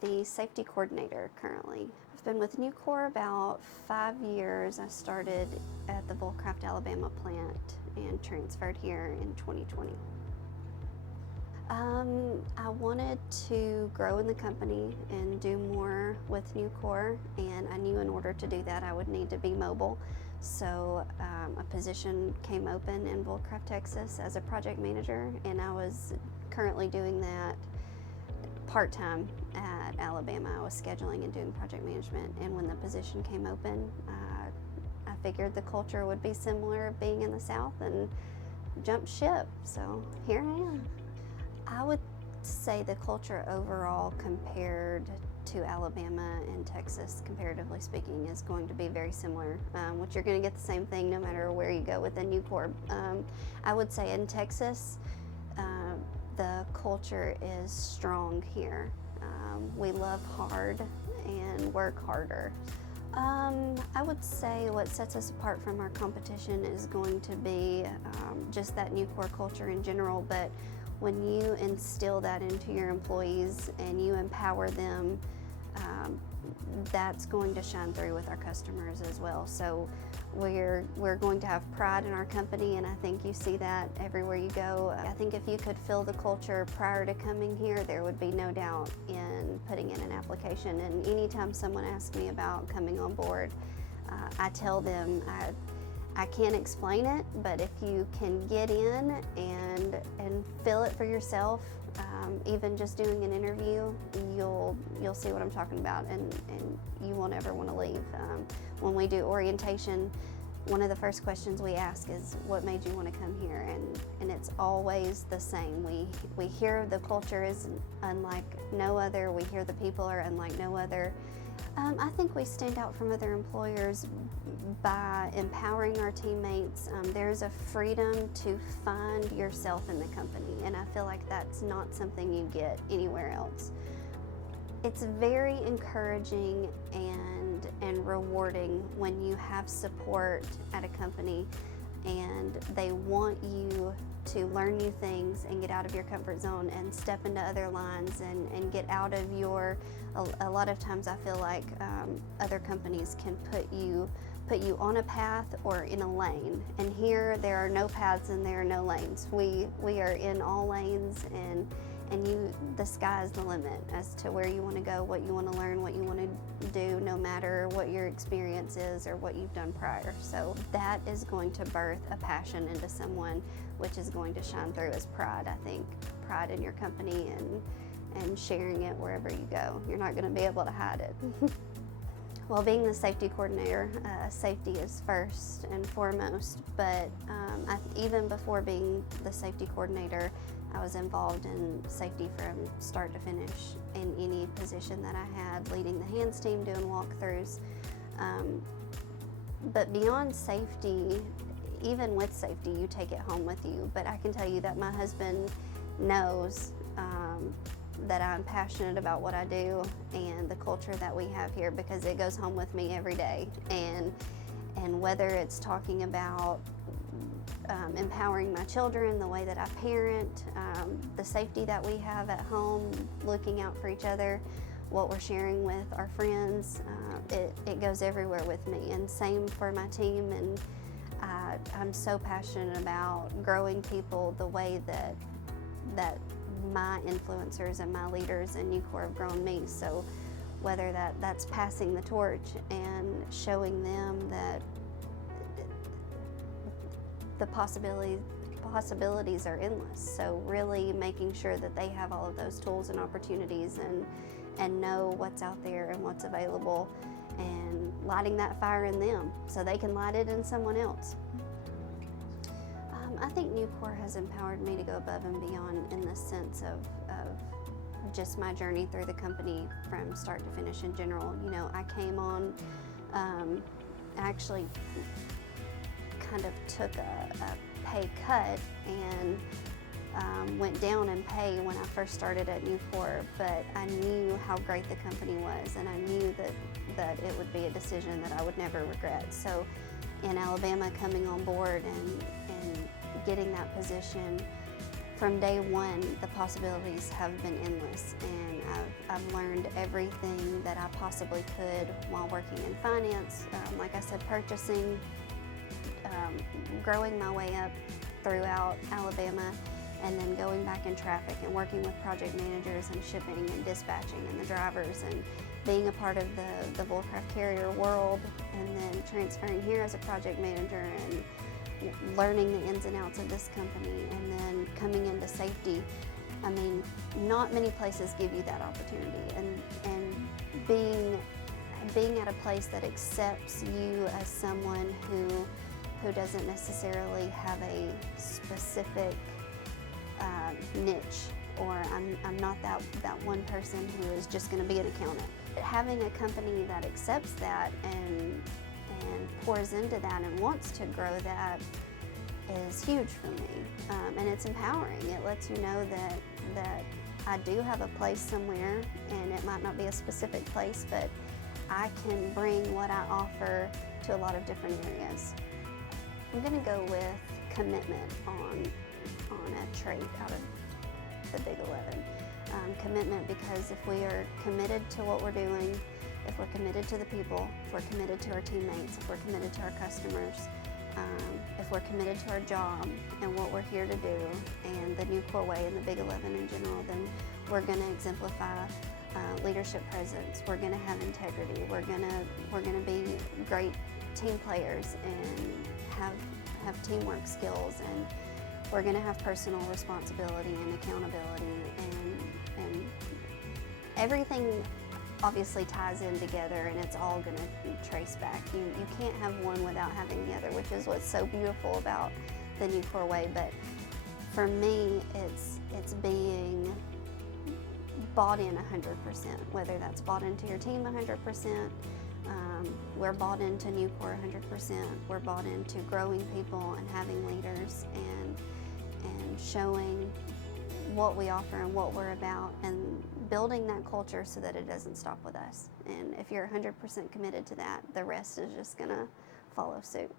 the safety coordinator currently. I've been with Nucor about 5 years. I started at the Vulcraft, Alabama plant and transferred here in 2020. I wanted to grow in the company and do more with Nucor, and I knew in order to do that I would need to be mobile. So a position came open in Vulcraft, Texas as a project manager, and I was currently doing that part-time at Alabama. I was scheduling and doing project management, and when the position came open, I figured the culture would be similar being in the South and jumped ship. So here I am. I would say the culture overall compared to Alabama and Texas, comparatively speaking, is going to be very similar, which you're going to get the same thing no matter where you go within Nucor. I would say in Texas, the culture is strong here. We love hard and work harder. I would say what sets us apart from our competition is going to be just that Nucor culture in general, but when you instill that into your employees and you empower them, that's going to shine through with our customers as well. So we're going to have pride in our company, and I think you see that everywhere you go. I think if you could feel the culture prior to coming here, there would be no doubt in putting in an application. And anytime someone asks me about coming on board, I tell them I can't explain it, but if you can get in and feel it for yourself, even just doing an interview, you'll see what I'm talking about, and you won't ever want to leave. When we do orientation, one of the first questions we ask is, what made you want to come here? And it's always the same. We hear the culture is unlike no other. We hear the people are unlike no other. I think we stand out from other employers by empowering our teammates. There's a freedom to find yourself in the company, and I feel like that's not something you get anywhere else. It's very encouraging and rewarding when you have support at a company and they want you to learn new things and get out of your comfort zone and step into other lines and get out of a lot of times I feel like other companies can put you on a path or in a lane, and here there are no paths and there are no lanes. We are in all lanes, and the sky is the limit as to where you want to go, what you want to learn, what you want to do, no matter what your experience is or what you've done prior. So that is going to birth a passion into someone, which is going to shine through as pride. I think pride in your company and sharing it wherever you go. You're not going to be able to hide it. Well, being the safety coordinator, safety is first and foremost, but even before being the safety coordinator, I was involved in safety from start to finish in any position that I had, leading the hands team, doing walkthroughs. But beyond safety, even with safety, you take it home with you. But I can tell you that my husband knows that I'm passionate about what I do and the culture that we have here, because it goes home with me every day. And whether it's talking about empowering my children, the way that I parent, the safety that we have at home, looking out for each other, what we're sharing with our friends, it goes everywhere with me. And same for my team. And I'm so passionate about growing people the way that my influencers and my leaders in Nucor have grown me. So whether that's passing the torch and showing them that the possibilities are endless. So really making sure that they have all of those tools and opportunities and know what's out there and what's available, and lighting that fire in them so they can light it in someone else. I think Nucor has empowered me to go above and beyond in the sense of just my journey through the company from start to finish in general. You know, I came on, actually kind of took a pay cut and went down in pay when I first started at Nucor, but I knew how great the company was, and I knew that it would be a decision that I would never regret. So in Alabama, coming on board and getting that position from day one, the possibilities have been endless, and I've learned everything that I possibly could while working in finance. Like I said, purchasing, growing my way up throughout Alabama, and then going back in traffic and working with project managers and shipping and dispatching and the drivers, and being a part of the Volcraft carrier world, and then transferring here as a project manager and learning the ins and outs of this company, and then coming into safety. I mean, not many places give you that opportunity, and being at a place that accepts you as someone who doesn't necessarily have a specific niche, or I'm not that one person who is just going to be an accountant. Having a company that accepts that and pours into that and wants to grow that is huge for me, and it's empowering. It lets you know that I do have a place somewhere, and it might not be a specific place, but I can bring what I offer to a lot of different areas. I'm going to go with commitment on a trait out of the Big 11. Commitment, because if we are committed to what we're doing, if we're committed to the people, if we're committed to our teammates, if we're committed to our customers, if we're committed to our job and what we're here to do, and the Nucor way and the Big 11 in general, then we're going to exemplify leadership presence. We're going to have integrity. We're going to be great team players and have teamwork skills, and we're going to have personal responsibility and accountability, and everything obviously ties in together, and it's all going to trace back. You can't have one without having the other, which is what's so beautiful about the Nucor way. But for me, it's being bought in 100%, whether that's bought into your team 100%. We're bought into Nucor 100%. We're bought into growing people and having leaders and showing what we offer and what we're about, and building that culture so that it doesn't stop with us. And if you're 100% committed to that, the rest is just going to follow suit.